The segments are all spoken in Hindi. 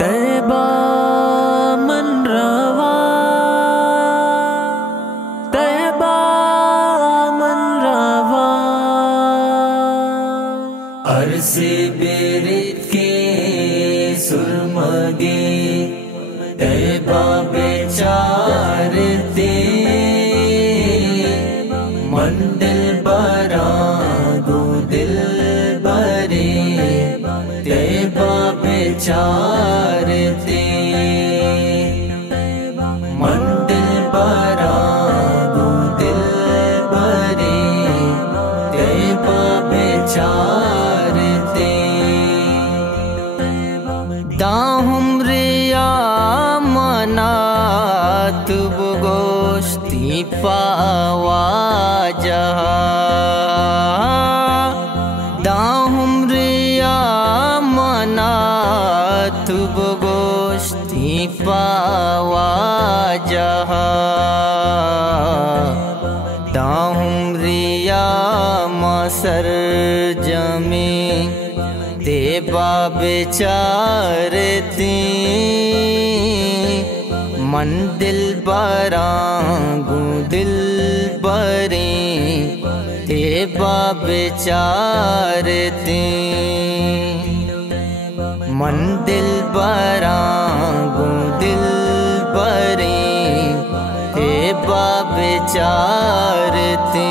तैबा मन रवा, तैबा मन रवा, अरसे बेरित के सुरमगे तैबा बेचारते मन दिल बरा गो दिल बरे तैबा बेचारते मन दिल बरा गो दिल बरे तैबा बेचारते दाहुम रिया मनात गोश्ती पावा जहा, दाहुम रिया मनात गोश्ती पावा जहा, दाहुम रिया मसर जमी तेबा बेचारती मन दिल बरांगू दिल बरे तेबा बेचारती मन दिल बरांगू दिल बरे तेबा बेचारती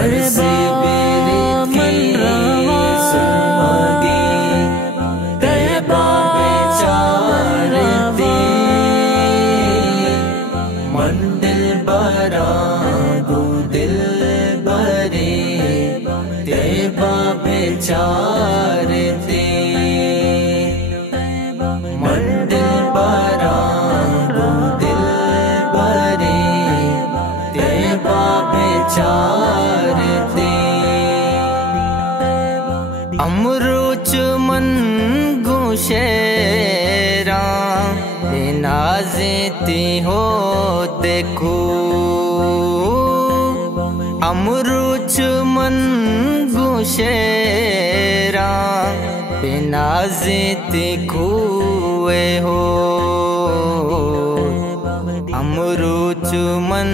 अरसे बेरित के सुरमगे तैबा बेचारते मन दिल बरा गो दिल बरे तैबा बेचारते मन दिल बरा गो दिल बरे तैबा बेचारते अमरुच मन गुशेरा नाज़ेती हो देखो, अमरुच मन गुशेरा नाज़ेती खुए हो, अमरुच मन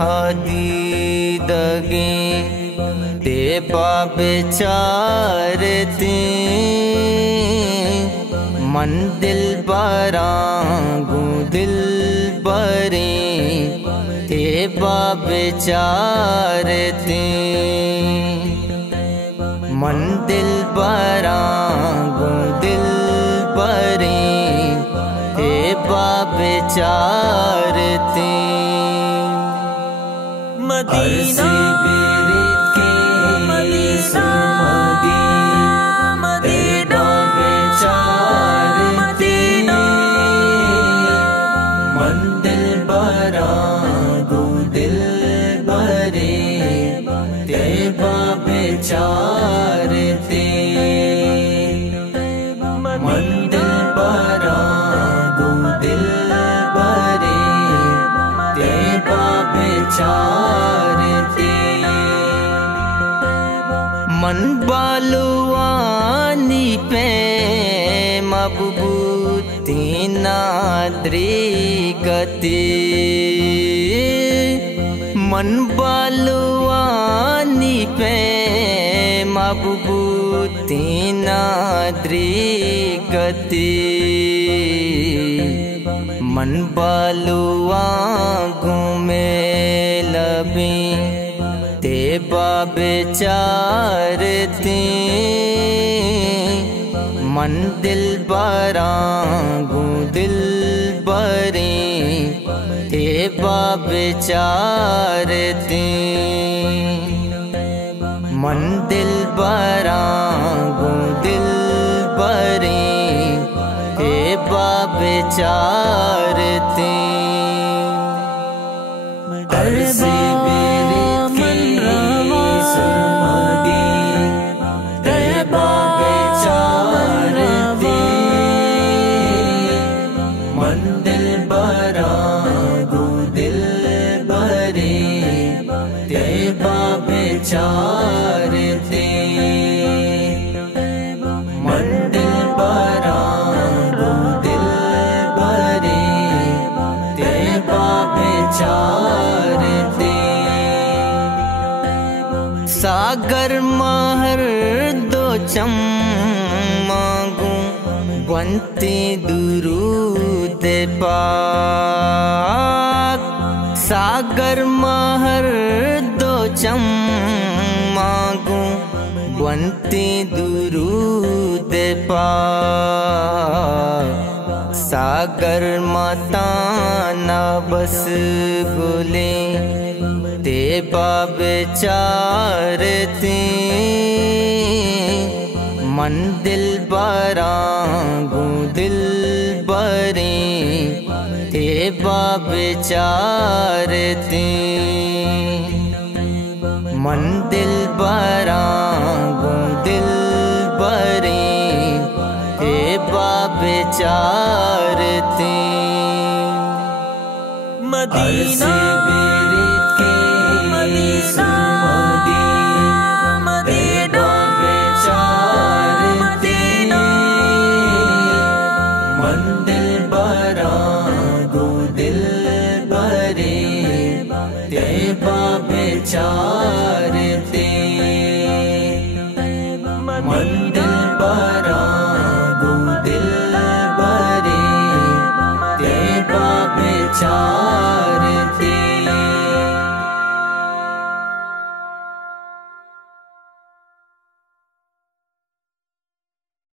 हदीदगे तेबा बेचारती मन दिल बरांगू दिल बरे तेबा बेचारती मन दिल बरांगू दिल बरे तेबा बेचारती अरसे बेरित के सुरमगे तैबा बेचारते मन दिल बरा गो दिल बरे तैबा बेचारते मन दिल बरा गो दिल बरे तैबा बेचारते मन बालुआनी पे मबूती नाद्री गति, मन बालुआनी पे मबूती नाद्री गति, मन बालुआ घूमे लबी तेबा बेचारती मन दिल बरांगू दिल बरे तेबा बेचारती मन दिल बरांगू दिल बरे तेबा बेचारती अरसे बेरित के सुरमगे तैबा बेचारते मन दिल बरा गो दिल बरे तैबा सागर महर दो चम मांगू बनते दुरूद पाक। सागर महर दो चम मांगू बनते दुरूद पाक। सागर माता ना बस बोले ते बाबे चारते मन दिल बरांगू दिल बरे ते बाबे चारते मन दिल बरांगू दिल बरे ते बाबे चारते। मदीना के सुमदी मदीना बेचारते मन दिल बरांगू दिल बरे ते बेचारते।